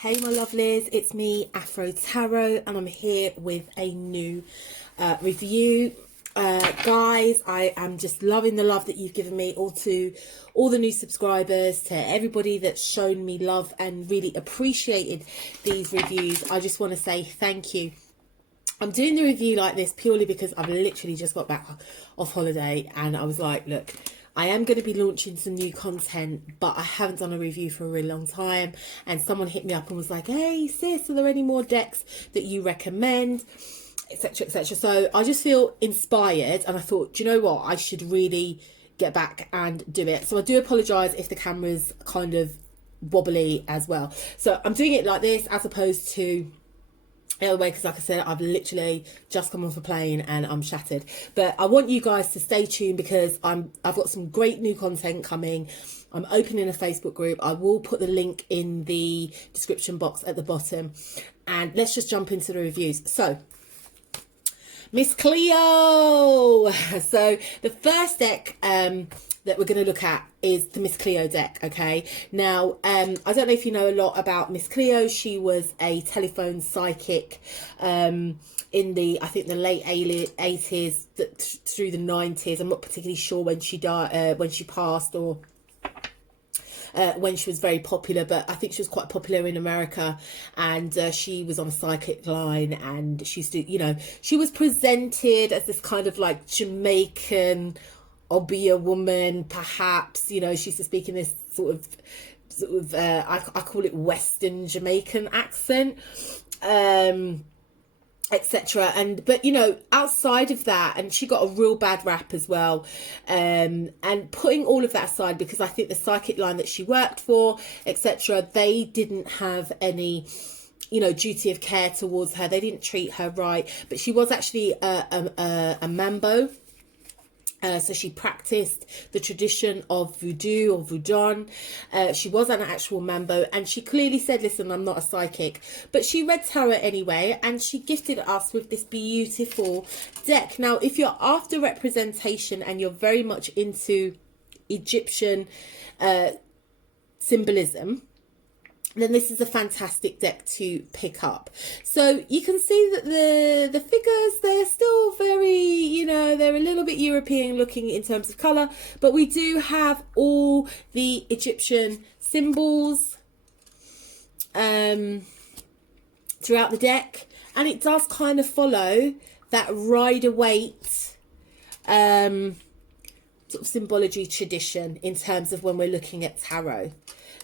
Hey my lovelies, it's me Afro Tarot and I'm here with a new review. Guys, I am just loving the love that you've given me, all the new subscribers, to everybody that's shown me love and really appreciated these reviews. I just want to say thank you. I'm doing the review like this purely because I've literally just got back off holiday and I was like, look, I am going to be launching some new content, but I haven't done a review for a really long time. And someone hit me up and was like, hey sis, are there any more decks that you recommend, etc, etc. So I just feel inspired and I thought, do you know what, I should really get back and do it. So I do apologise if the camera's kind of wobbly as well. So I'm doing it like this as opposed to the other way, because like I said, I've literally just come off a plane and I'm shattered. But I want you guys to stay tuned because I've got some great new content coming. I'm opening a Facebook group. I will put the link in the description box at the bottom. And let's just jump into the reviews. So, Miss Cleo. So the first deck that we're going to look at is the Miss Cleo deck. Okay, now I don't know if you know a lot about Miss Cleo. She was a telephone psychic in the, I think, the late 80s through the 90s. I'm not particularly sure when she died, when she passed, or when she was very popular, but I think she was quite popular in America. And she was on a psychic line, and she used to, you know, she was presented as this kind of like Jamaican obeah woman, perhaps, you know. She used to speak in this sort of I call it Western Jamaican accent, etc. And but you know, outside of that, and she got a real bad rap as well, and putting all of that aside, because I think the psychic line that she worked for, etc., they didn't have any, you know, duty of care towards her. They didn't treat her right. But she was actually a mambo. So she practiced the tradition of voodoo or voodoo. She was an actual mambo, and she clearly said, listen, I'm not a psychic. But she read tarot anyway, and she gifted us with this beautiful deck. Now, if you're after representation and you're very much into Egyptian symbolism, then this is a fantastic deck to pick up. So you can see that the figures, they're still very, you know, they're a little bit European looking in terms of colour, but we do have all the Egyptian symbols throughout the deck, and it does kind of follow that Rider-Waite sort of symbology tradition in terms of when we're looking at tarot.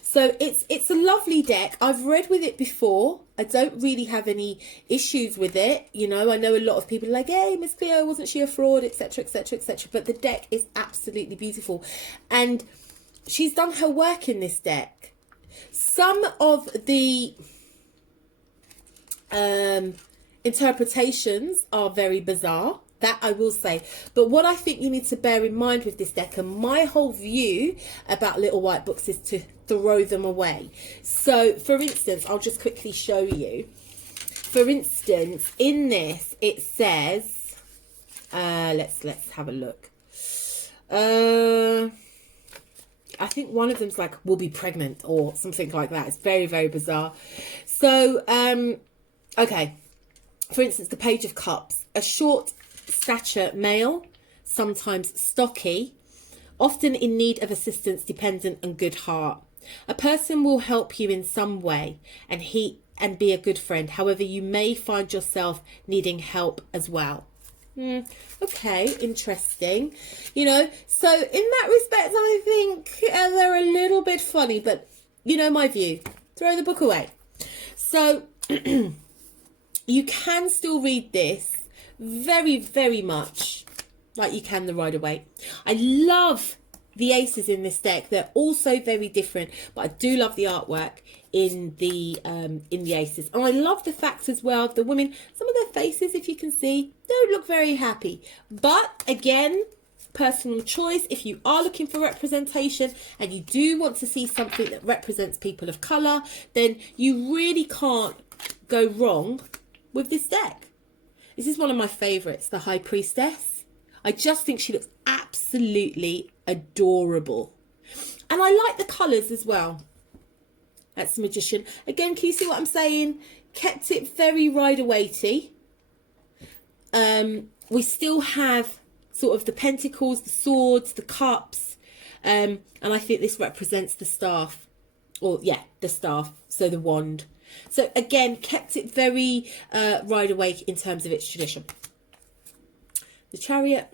So it's a lovely deck. I've read with it before. I don't really have any issues with it. You know, I know a lot of people are like, hey, Miss Cleo, wasn't she a fraud, etc, etc, etc. But the deck is absolutely beautiful. And she's done her work in this deck. Some of the interpretations are very bizarre. That I will say. But what I think you need to bear in mind with this deck, and my whole view about little white books, is to throw them away. So for instance, I'll just quickly show you. For instance, in this it says, let's have a look. I think one of them's like, will be pregnant or something like that. It's very, very bizarre. So okay, for instance, the Page of Cups, a short stature male, sometimes stocky, often in need of assistance, dependent and good heart. A person will help you in some way and be a good friend. However, you may find yourself needing help as well. Okay, interesting. You know, so in that respect, I think they're a little bit funny, but you know my view. Throw the book away. So you can still read this very, very much like you can the Rider-Waite. I love the aces in this deck. They're also very different, but I do love the artwork in the aces. And I love the fact as well, the women, some of their faces, if you can see, don't look very happy. But again, personal choice. If you are looking for representation and you do want to see something that represents people of colour, then you really can't go wrong with this deck. This is one of my favourites, the High Priestess. I just think she looks absolutely adorable. And I like the colours as well. That's the Magician. Again, can you see what I'm saying? Kept it very Rider-Waite-y. We still have sort of the pentacles, the swords, the cups. And I think this represents the staff. Or, yeah, the staff. So the wand. So, again, kept it very Rider-Waite in terms of its tradition. The Chariot.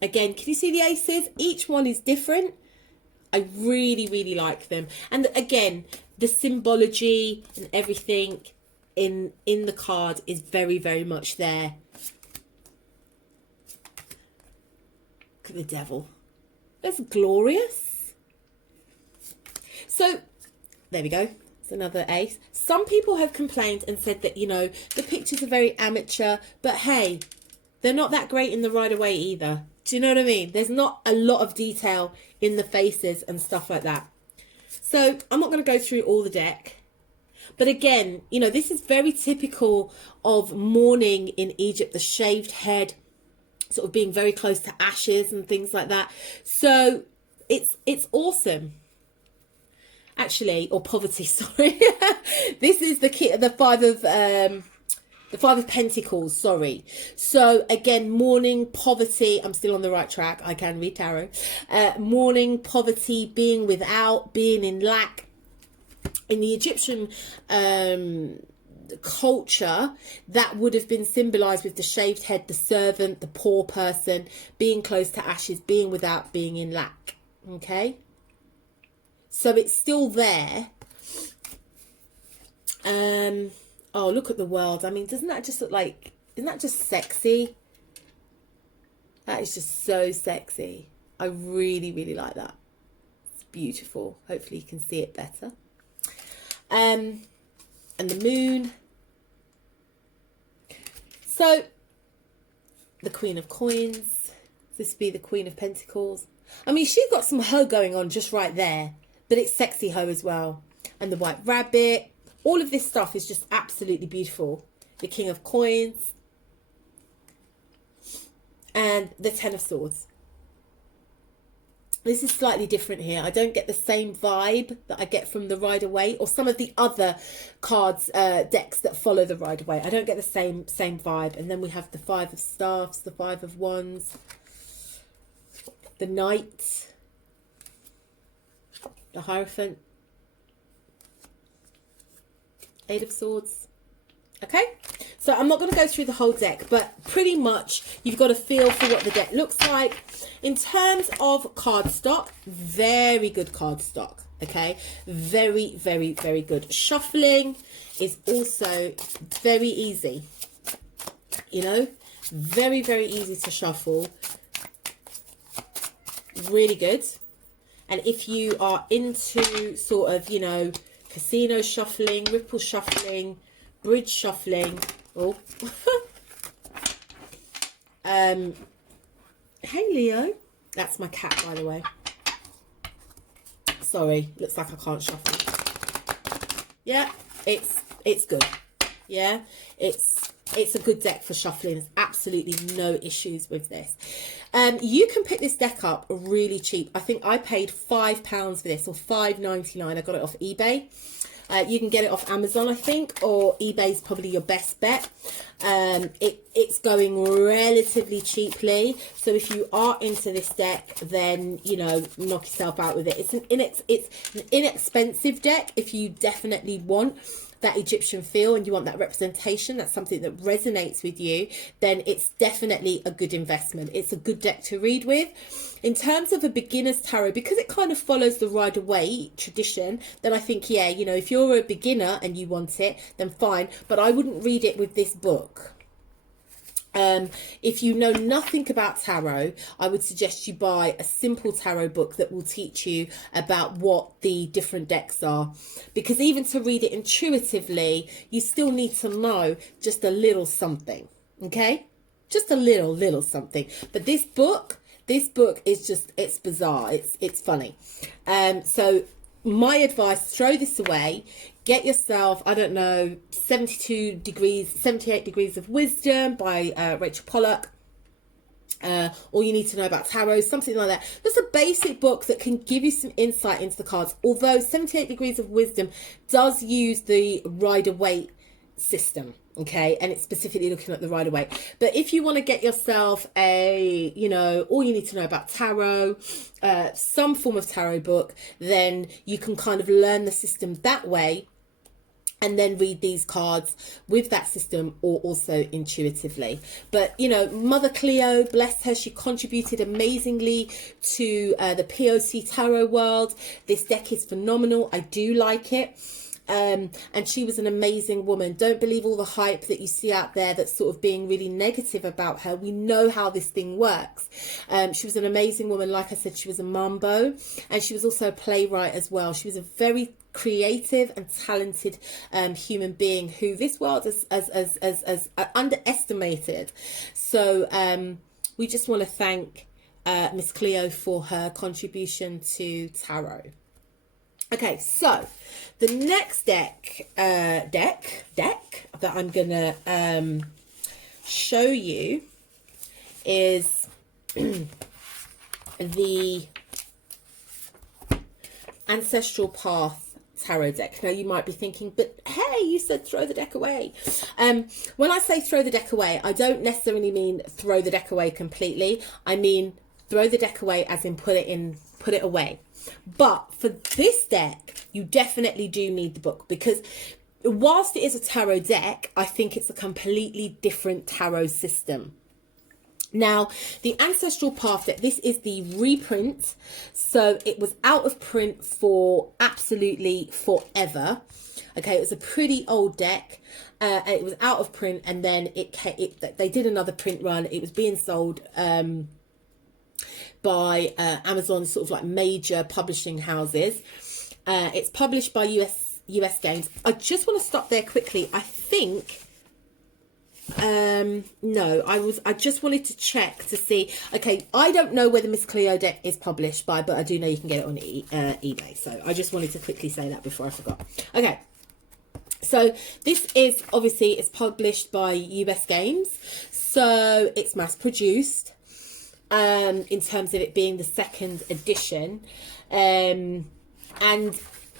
Again, can you see the aces? Each one is different. I really, really like them. And again, the symbology and everything in the card is very, very much there. Look at the Devil. That's glorious. So, there we go. It's another ace. Some people have complained and said that, you know, the pictures are very amateur. But hey, they're not that great in the Rider-Waite either. Do you know what I mean? There's not a lot of detail in the faces and stuff like that. So I'm not going to go through all the deck. But again, you know, this is very typical of mourning in Egypt. The shaved head, sort of being very close to ashes and things like that. So it's awesome. Actually, or poverty, sorry. This is the Five of Pentacles, sorry. So, again, mourning, poverty. I'm still on the right track. I can read tarot. Mourning, poverty, being without, being in lack. In the Egyptian culture, that would have been symbolised with the shaved head, the servant, the poor person, being close to ashes, being without, being in lack. Okay? So, it's still there. Oh, look at the world. I mean, doesn't that just look like, isn't that just sexy? That is just so sexy. I really, really like that. It's beautiful. Hopefully you can see it better. And the moon. So, the Queen of Coins. This would be the Queen of Pentacles. I mean, she's got some hoe going on just right there. But it's sexy hoe as well. And the White Rabbit. All of this stuff is just absolutely beautiful. The King of Coins. And the Ten of Swords. This is slightly different here. I don't get the same vibe that I get from the Rider-Waite or some of the other cards, decks that follow the Rider-Waite. I don't get the same vibe. And then we have the Five of Staffs, the Five of Wands, the Knight, the Hierophant, Eight of Swords. Okay, so I'm not going to go through the whole deck, but pretty much you've got a feel for what the deck looks like. In terms of card stock, very good card stock. Okay, very, very, very good. Shuffling is also very easy. You know, very, very easy to shuffle. Really good. And if you are into sort of, you know, casino shuffling, ripple shuffling, bridge shuffling. Oh. Hey, Leo. That's my cat, by the way. Sorry. Looks like I can't shuffle. Yeah, it's good. Yeah, it's a good deck for shuffling. There's absolutely no issues with this. You can pick this deck up really cheap. I think I paid £5 for this, or $5.99. I got it off eBay. You can get it off Amazon, I think, or eBay's probably your best bet. It's going relatively cheaply. So if you are into this deck, then, you know, knock yourself out with it. It's an inexpensive deck if you definitely want that Egyptian feel and you want that representation, that's something that resonates with you, then it's definitely a good investment. It's a good deck to read with. In terms of a beginner's tarot, because it kind of follows the Rider-Waite tradition, then I think, yeah, you know, if you're a beginner and you want it, then fine. But I wouldn't read it with this book. If you know nothing about tarot, I would suggest you buy a simple tarot book that will teach you about what the different decks are, because even to read it intuitively, you still need to know just a little something. Okay, just a little something. But this book is just, it's bizarre, it's funny. So my advice, throw this away. Get yourself, I don't know, 78 Degrees of Wisdom by Rachel Pollack. All You Need to Know About Tarot, something like that. Just a basic book that can give you some insight into the cards. Although 78 Degrees of Wisdom does use the Rider-Waite system, okay, and it's specifically looking at the Rider-Waite. But if you want to get yourself a, you know, All You Need to Know About Tarot, some form of tarot book, then you can kind of learn the system that way, and then read these cards with that system, or also intuitively. But, you know, Mother Cleo, bless her, she contributed amazingly to the POC tarot world. This deck is phenomenal. I do like it. And she was an amazing woman. Don't believe all the hype that you see out there that's sort of being really negative about her. We know how this thing works. She was an amazing woman. Like I said, she was a mambo, and she was also a playwright as well. She was a very creative and talented human being who this world has underestimated. So we just want to thank Miss Cleo for her contribution to tarot. Okay, so the next deck that I'm gonna show you is the Ancestral Path tarot deck. Now you might be thinking, but hey, you said throw the deck away. When I say throw the deck away, I don't necessarily mean throw the deck away completely. I mean throw the deck away as in put it away. But for this deck, you definitely do need the book, because whilst it is a tarot deck, I think it's a completely different tarot system. Now, the Ancestral Path deck, this is the reprint. So it was out of print for absolutely forever. Okay, it was a pretty old deck. And it was out of print, and then they did another print run. It was being sold by Amazon, sort of like major publishing houses. It's published by US Games. I just want to stop there quickly. I think no, I just wanted to check to see. Okay, I don't know whether Miss Cleo deck is published by, but I do know you can get it on eBay. So I just wanted to quickly say that before I forgot. Okay, so this is obviously, it's published by US Games, so it's mass produced. In terms of it being the second edition, and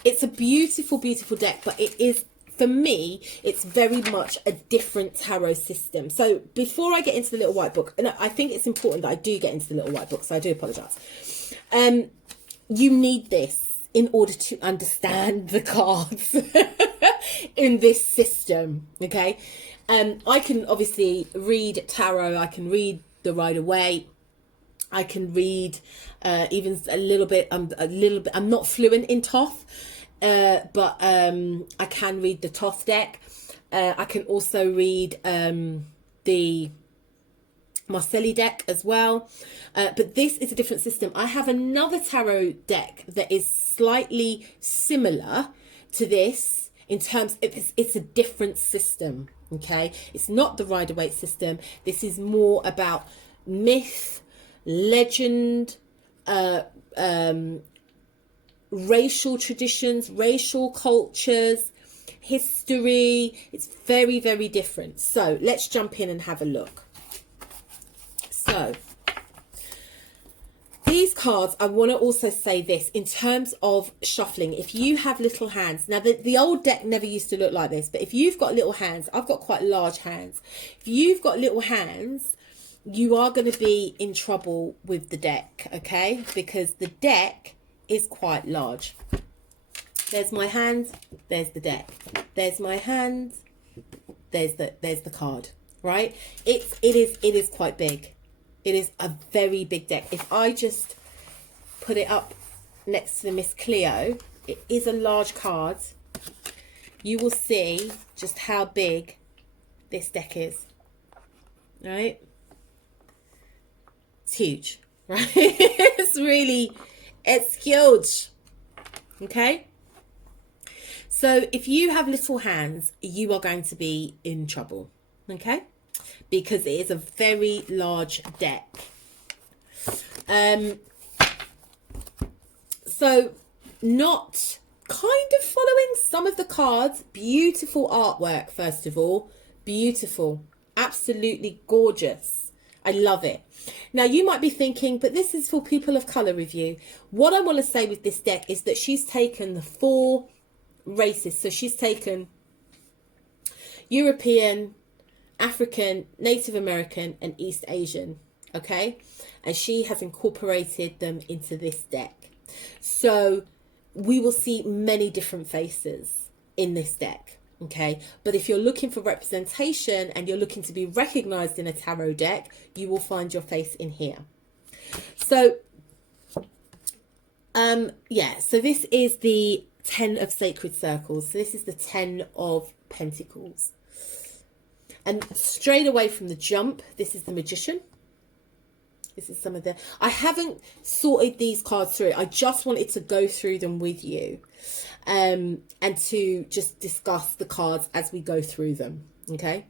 it's a beautiful deck, but it is, for me, it's very much a different tarot system. So before I get into the little white book, and I think it's important that I do get into the little white book, so I do apologize. You need this in order to understand the cards in this system, okay? I can obviously read tarot, I can read the Rider-Waite, I can read even a little bit. I'm not fluent in Thoth, but I can read the Thoth deck. I can also read the Marcelli deck as well. But this is a different system. I have another tarot deck that is slightly similar to this in terms of it's a different system. Okay, it's not the Rider-Waite system. This is more about myth, legend, racial traditions, racial cultures, history. It's very, very different. So let's jump in and have a look. So these cards, I want to also say this in terms of shuffling. If you have little hands, now the old deck never used to look like this, but if you've got little hands, I've got quite large hands. If you've got little hands, you are going to be in trouble with the deck, okay? Because the deck is quite large. There's my hand, there's the deck. There's my hand, there's the card, right? It is quite big. It is a very big deck. If I just put it up next to the Miss Cleo, it is a large card. You will see just how big this deck is, right? It's huge, right? It's huge. Okay. So if you have little hands, you are going to be in trouble. Okay. Because it is a very large deck. So not kind of following some of the cards. Beautiful artwork, first of all. Beautiful. Absolutely gorgeous. I love it. Now, you might be thinking, but this is for people of colour review. What I want to say with this deck is that she's taken the 4 races. So she's taken European, African, Native American, and East Asian. Okay? And she has incorporated them into this deck. So we will see many different faces in this deck. Okay, but if you're looking for representation and you're looking to be recognized in a tarot deck, you will find your face in here. So so this is the 10 of Sacred Circles. So this is the 10 of Pentacles. And straight away from the jump, this is the Magician. This is some of the... I haven't sorted these cards through. I just wanted to go through them with you. And to just discuss the cards as we go through them. Okay?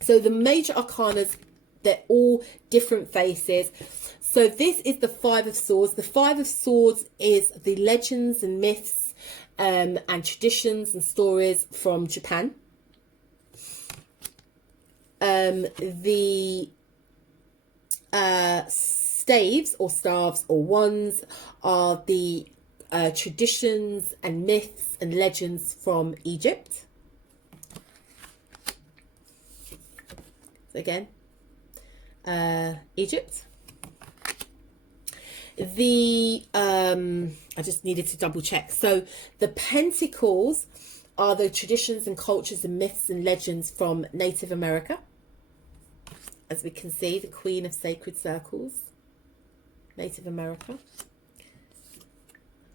So the major arcanas, they're all different faces. So this is the 5 of Swords. The 5 of Swords is the legends and myths and traditions and stories from Japan. The staves or staves or wands are the traditions and myths and legends from Egypt. So again, Egypt. The I just needed to double check. So the Pentacles are the traditions and cultures and myths and legends from Native America. As we can see, the Queen of Sacred Circles, Native America.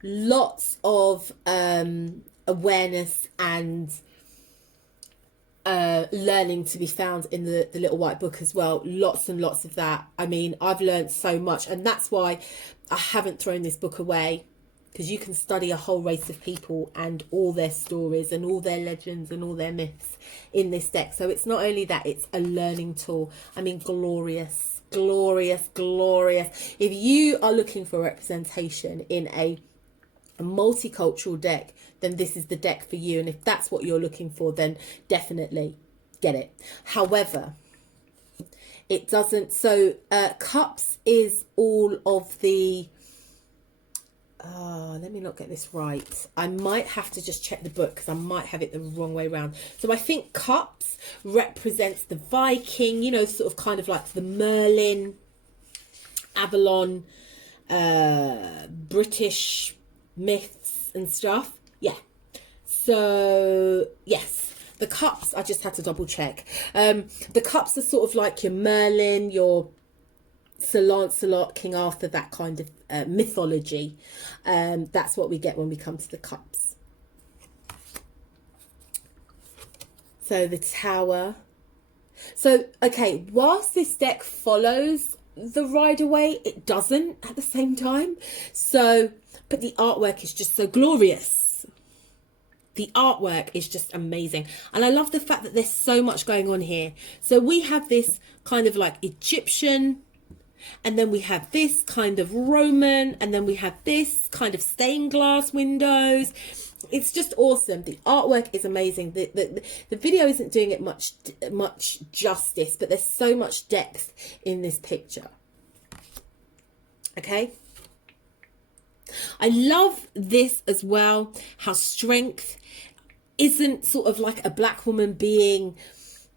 Lots of awareness and learning to be found in the little white book as well. Lots and lots of that. I mean, I've learned so much, and that's why I haven't thrown this book away, because you can study a whole race of people and all their stories and all their legends and all their myths in this deck. So it's not only that, it's a learning tool. I mean, glorious, glorious, glorious. If you are looking for representation in a multicultural deck, then this is the deck for you. And if that's what you're looking for, then definitely get it. However, it doesn't... So Cups is all of the... let me not get this right. I might have to just check the book because I might have it the wrong way around. So I think Cups represents the Viking, you know, sort of kind of like the Merlin, Avalon, British myths and stuff. Yeah. So, yes. The Cups, I just had to double check. The Cups are sort of like your Merlin, your Sir Lancelot, King Arthur, that kind of mythology. That's what we get when we come to the Cups. So the Tower. So, okay, whilst this deck follows the Rider-Waite, it doesn't at the same time. So, but the artwork is just so glorious. The artwork is just amazing. And I love the fact that there's so much going on here. So we have this kind of like Egyptian, and then we have this kind of Roman, and then we have this kind of stained glass windows. It's just awesome. The artwork is amazing. The video isn't doing it much justice, but there's so much depth in this picture. Okay. I love this as well, how strength isn't sort of like a black woman being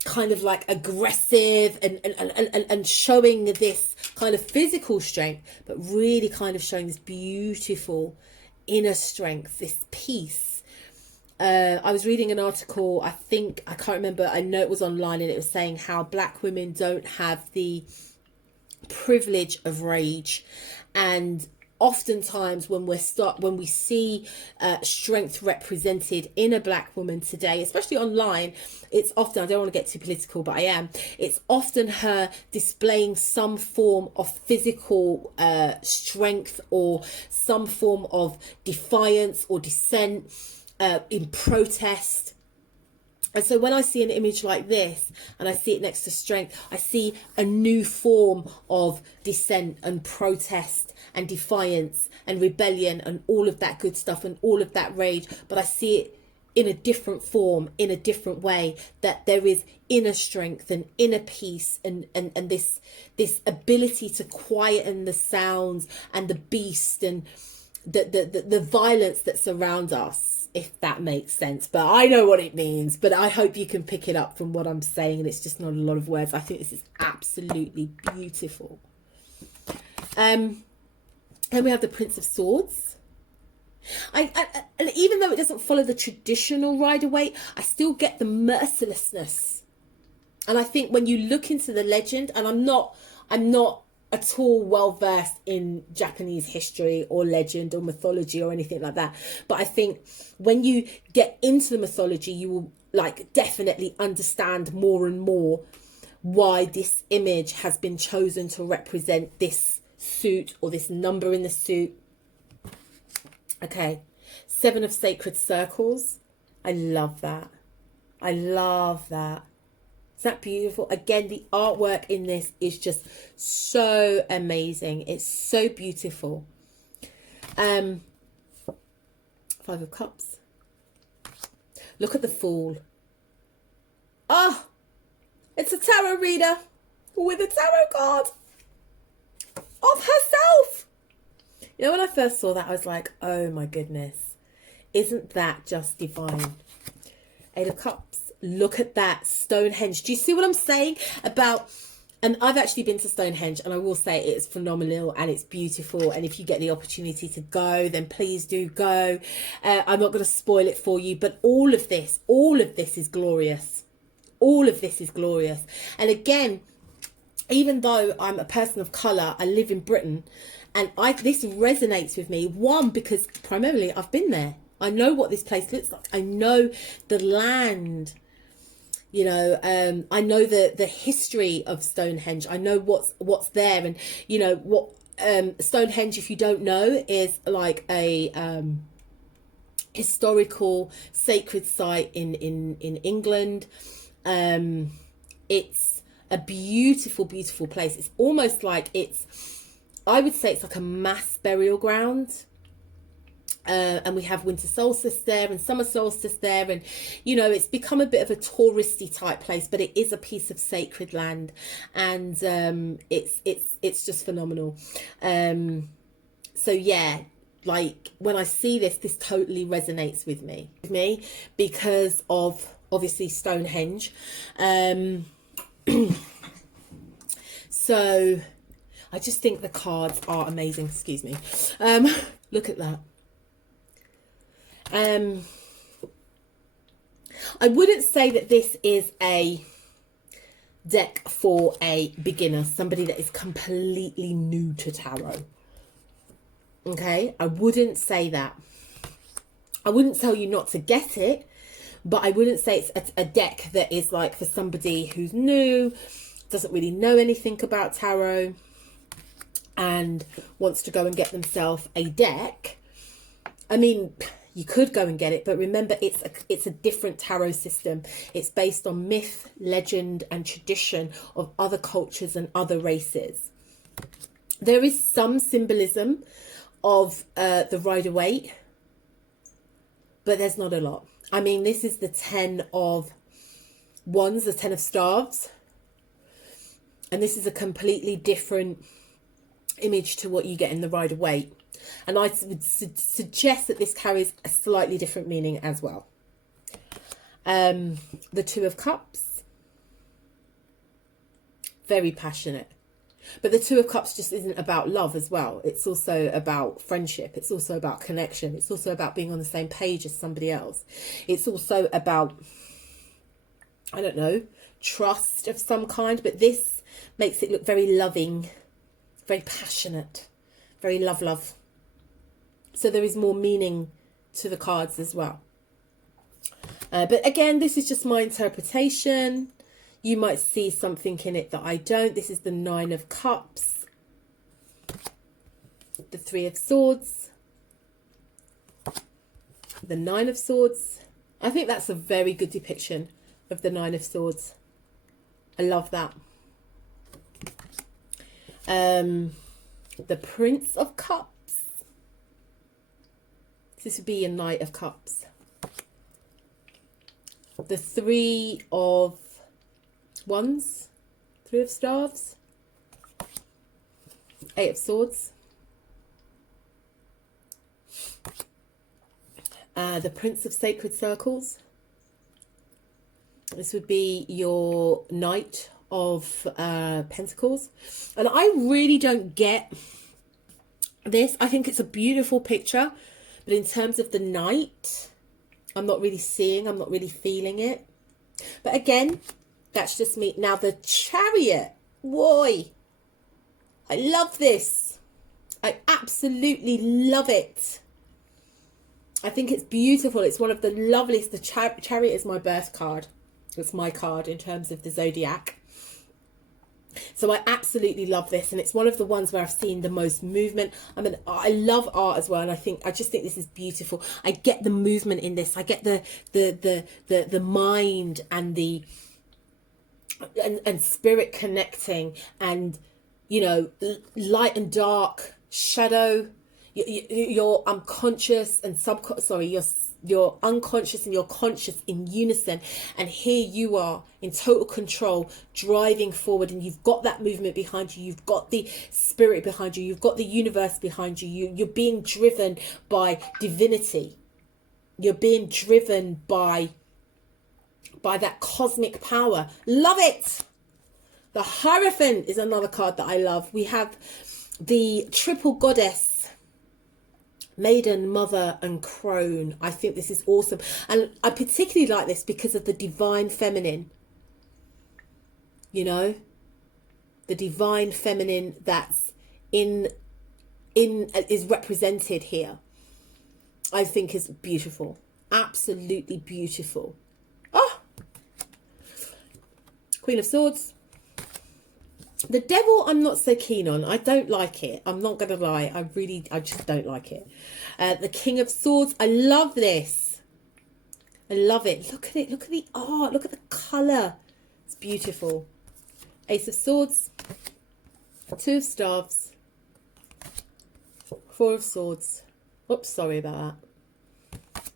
kind of like aggressive and showing this kind of physical strength, but really kind of showing this beautiful inner strength, this peace. I was reading an article, I can't remember, I know it was online, and it was saying how black women don't have the privilege of rage. And oftentimes when we see strength represented in a black woman today, especially online, it's often, I don't want to get too political, but I am, it's often her displaying some form of physical strength or some form of defiance or dissent in protest. And so when I see an image like this and I see it next to strength, I see a new form of dissent and protest and defiance and rebellion and all of that good stuff and all of that rage. But I see it in a different form, in a different way, that there is inner strength and inner peace and this ability to quieten the sounds and the beast and the violence that surrounds us, if that makes sense. But I know what it means, but I hope you can pick it up from what I'm saying, and it's just not a lot of words. I think this is absolutely beautiful. And we have the Prince of Swords. And even though it doesn't follow the traditional Rider-Waite, I still get the mercilessness. And I think when you look into the legend, and I'm not at all well versed in Japanese history or legend or mythology or anything like that, but I think when you get into the mythology, you will like definitely understand more and more why this image has been chosen to represent this suit or this number in the suit. Okay, 7 of Sacred Circles. I love that. I love that. Is that beautiful? Again, the artwork in this is just so amazing. It's so beautiful. 5 of Cups. Look at the Fool. Ah, it's a tarot reader with a tarot card of herself. You know, when I first saw that, I was like, oh my goodness, isn't that just divine? 8 of Cups. Look at that. Stonehenge. Do you see what I'm saying about, and I've actually been to Stonehenge, and I will say it's phenomenal and it's beautiful. And if you get the opportunity to go, then please do go. I'm not going to spoil it for you, but all of this is glorious. All of this is glorious. And again, even though I'm a person of colour, I live in Britain, and this resonates with me. One, because primarily I've been there. I know what this place looks like. I know the land. You know, I know the history of Stonehenge. I know what's there, and you know what Stonehenge, if you don't know, is like a historical sacred site in England. It's a beautiful, beautiful place. It's almost like I would say it's like a mass burial ground. And we have winter solstice there and summer solstice there, and you know, it's become a bit of a touristy type place, but it is a piece of sacred land, and it's just phenomenal. So yeah, like when I see this totally resonates with me because of obviously Stonehenge. So I just think the cards are amazing. Excuse me. Look at that. I wouldn't say that this is a deck for a beginner, somebody that is completely new to tarot. Okay, I wouldn't say that. I wouldn't tell you not to get it, but I wouldn't say it's a deck that is like for somebody who's new, doesn't really know anything about tarot, and wants to go and get themselves a deck. I mean, you could go and get it, but remember, it's a different tarot system. It's based on myth, legend, and tradition of other cultures and other races. There is some symbolism of the Rider-Waite, but there's not a lot. I mean, this is the 10 of Wands, the 10 of Staves, and this is a completely different image to what you get in the Rider-Waite. And I would suggest that this carries a slightly different meaning as well. The 2 of Cups. Very passionate. But the 2 of Cups just isn't about love as well. It's also about friendship. It's also about connection. It's also about being on the same page as somebody else. It's also about, I don't know, trust of some kind. But this makes it look very loving, very passionate, very love. So there is more meaning to the cards as well. But again, this is just my interpretation. You might see something in it that I don't. This is the 9 of Cups. The 3 of Swords. The 9 of Swords. I think that's a very good depiction of the 9 of Swords. I love that. The Prince of Cups. This would be a Knight of Cups. the Three of Wands, Three of Staves, Eight of Swords, the Prince of Sacred Circles. This would be your Knight of Pentacles. And I really don't get this. I think it's a beautiful picture, but in terms of the Knight, I'm not really seeing, I'm not really feeling it. But again, that's just me. Now the Chariot, boy, I love this. I absolutely love it. I think it's beautiful. It's one of the loveliest. The Chariot is my birth card. It's my card in terms of the zodiac. So I absolutely love this, and it's one of the ones where I've seen the most movement. I mean, I love art as well, and I just think this is beautiful. I get the movement in this. I get the mind and the and spirit connecting, and you know, light and dark, shadow. Your unconscious and your unconscious and your conscious in unison, and here you are in total control, driving forward, and you've got that movement behind you, you've got the spirit behind you, you've got the universe behind you, you're being driven by divinity, you're being driven by that cosmic power. Love it. The Hierophant is another card that I love. We have the Triple Goddess, Maiden, Mother and Crone. I think this is awesome, and I particularly like this because of the divine feminine, you know, the divine feminine that's is represented here. I think is beautiful, absolutely beautiful. Oh, Queen of Swords. The Devil, I'm not so keen on. I don't like it. I'm not going to lie. I just don't like it. The King of Swords. I love this. I love it. Look at it. Look at the art. Look at the colour. It's beautiful. Ace of Swords. Two of Staves. Four of Swords. Oops, sorry about that.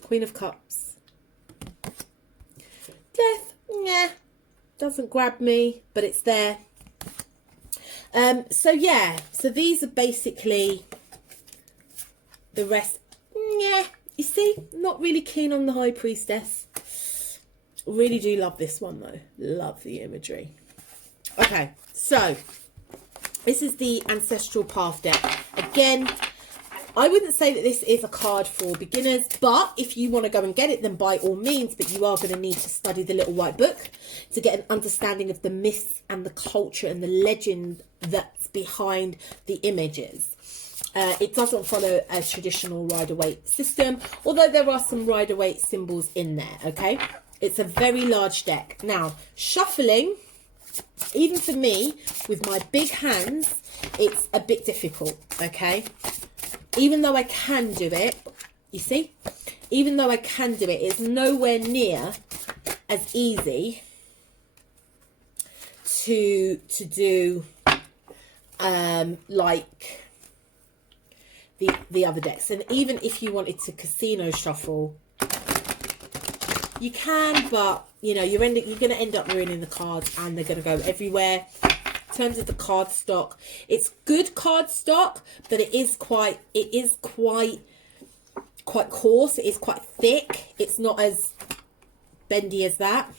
Queen of Cups. Death. Nah. Doesn't grab me, but it's there. So yeah, so these are basically the rest. Yeah, you see, not really keen on the High Priestess. Really do love this one though. Love the imagery. Okay, so this is the Ancestral Path deck. Again, I wouldn't say that this is a card for beginners, but if you want to go and get it, then by all means, but you are going to need to study the little white book to get an understanding of the myths and the culture and the legend that's behind the images. It doesn't follow a traditional Rider-Waite system, although there are some Rider-Waite symbols in there, okay? It's a very large deck. Now, shuffling, even for me, with my big hands, it's a bit difficult, okay? Even though I can do it, you see, even though I can do it, it's nowhere near as easy to do like the other decks. And even if you wanted to casino shuffle, you can, but you know, you're going to end up ruining the cards, and they're going to go everywhere. In terms of the card stock, it's good card stock, but it is quite coarse. It is quite thick. It's not as bendy as that.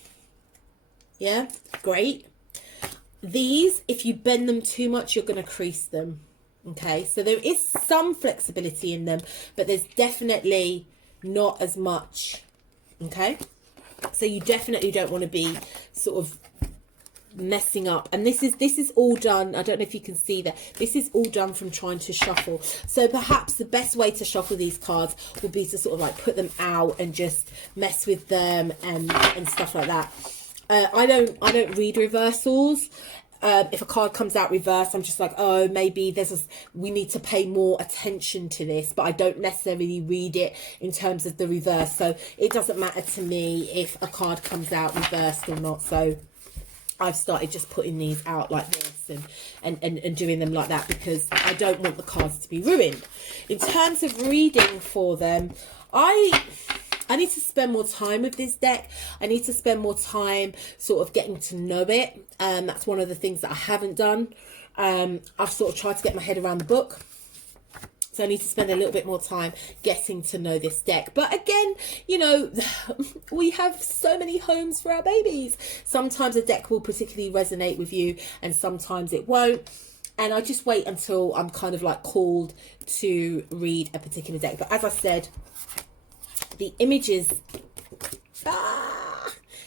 Yeah, great. These, if you bend them too much, you're going to crease them. Okay, so there is some flexibility in them, but there's definitely not as much. Okay, so you definitely don't want to be sort of messing up. And this is all done, I don't know if you can see that, this is all done from trying to shuffle. So perhaps the best way to shuffle these cards would be to sort of like put them out and just mess with them and stuff like that. I don't read reversals. If a card comes out reversed, I'm just like, oh, maybe we need to pay more attention to this, but I don't necessarily read it in terms of the reverse. So it doesn't matter to me if a card comes out reversed or not. So I've started just putting these out like this and doing them like that, because I don't want the cards to be ruined. In terms of reading for them, I I need to spend more time with this deck. I need to spend more time sort of getting to know it. That's one of the things that I haven't done. I've sort of tried to get my head around the book. So I need to spend a little bit more time getting to know this deck. But again, you know, we have so many homes for our babies. Sometimes a deck will particularly resonate with you and sometimes it won't. And I just wait until I'm kind of like called to read a particular deck. But as I said, the images,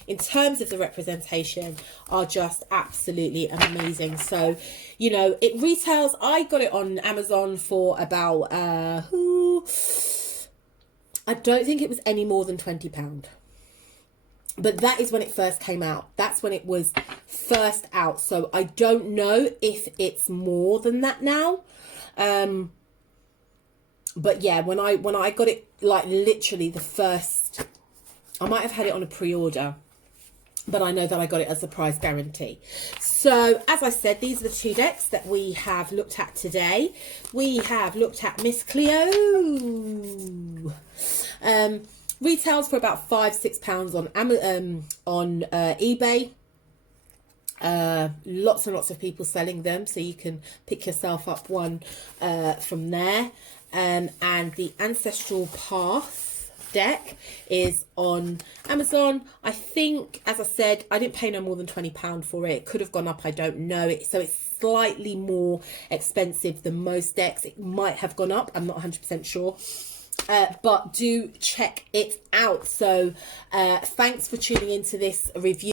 in terms of the representation, are just absolutely amazing. So, you know, it retails, I got it on Amazon for about, I don't think it was any more than £20. But that is when it first came out. That's when it was first out. So I don't know if it's more than that now. But yeah, when I got it, like literally the first, I might have had it on a pre-order, but I know that I got it as a price guarantee. So as I said, these are the two decks that we have looked at today. We have looked at Miss Cleo. Retails for about £5-6 on eBay. Lots and lots of people selling them, so you can pick yourself up one from there. And the Ancestral Path deck is on Amazon. I think, as I said, I didn't pay no more than £20 for it. It could have gone up, I don't know. So it's slightly more expensive than most decks. It might have gone up, I'm not 100% sure. But do check it out. So thanks for tuning into this review.